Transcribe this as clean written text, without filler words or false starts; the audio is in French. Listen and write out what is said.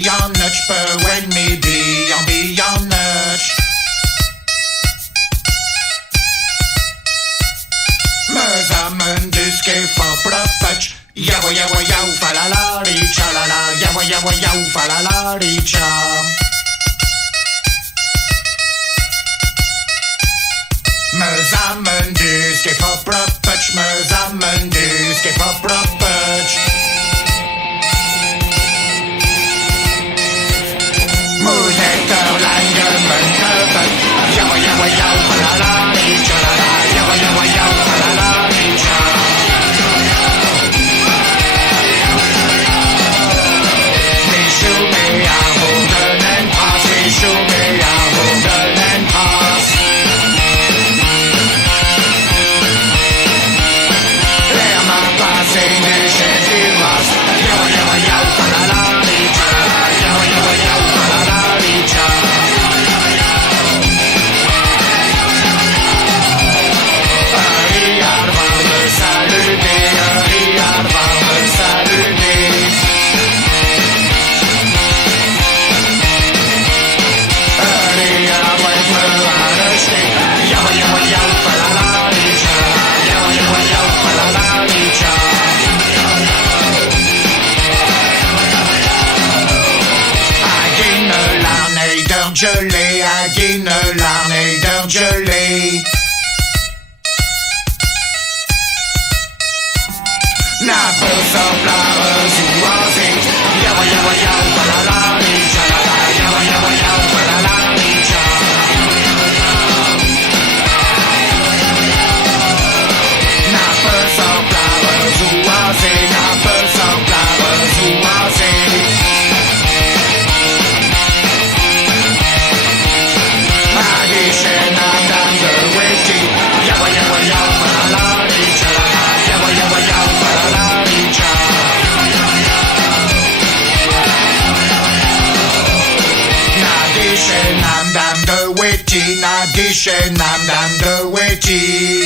billonnetje, Pewen midi en billonnetje. Me zammen duske fopropetje. Yawa yawa yaw falalari chalala. Yawa yawa yaw falalari cha. Me zammen duske fopropetje. Me zammen duske fopropetje. Moeder langer mijn kuppen. Yawa yawa yaw falalari chalala. Yawa yawa yaw falalari cha. Shoot me out, Holden and Pass. We shoot me out, Holden and Pass. Lea ma passe ne sentiras. Yawa yawa yaw falalari cha. Yawa yawa yaw falalari cha. Riar va me saluter, Riar va me saluter. Yawa yawa yaw falalari cha. Yawa yawa yaw falalari cha. Agine l'arneder gelé, agine l'arneder gelé. Na peu soplare zoazé. Yawa yawa yaw falalari cha. Yawa yawa yaw falalari cha. Nam dam de witty, na dishe nam dam de witty.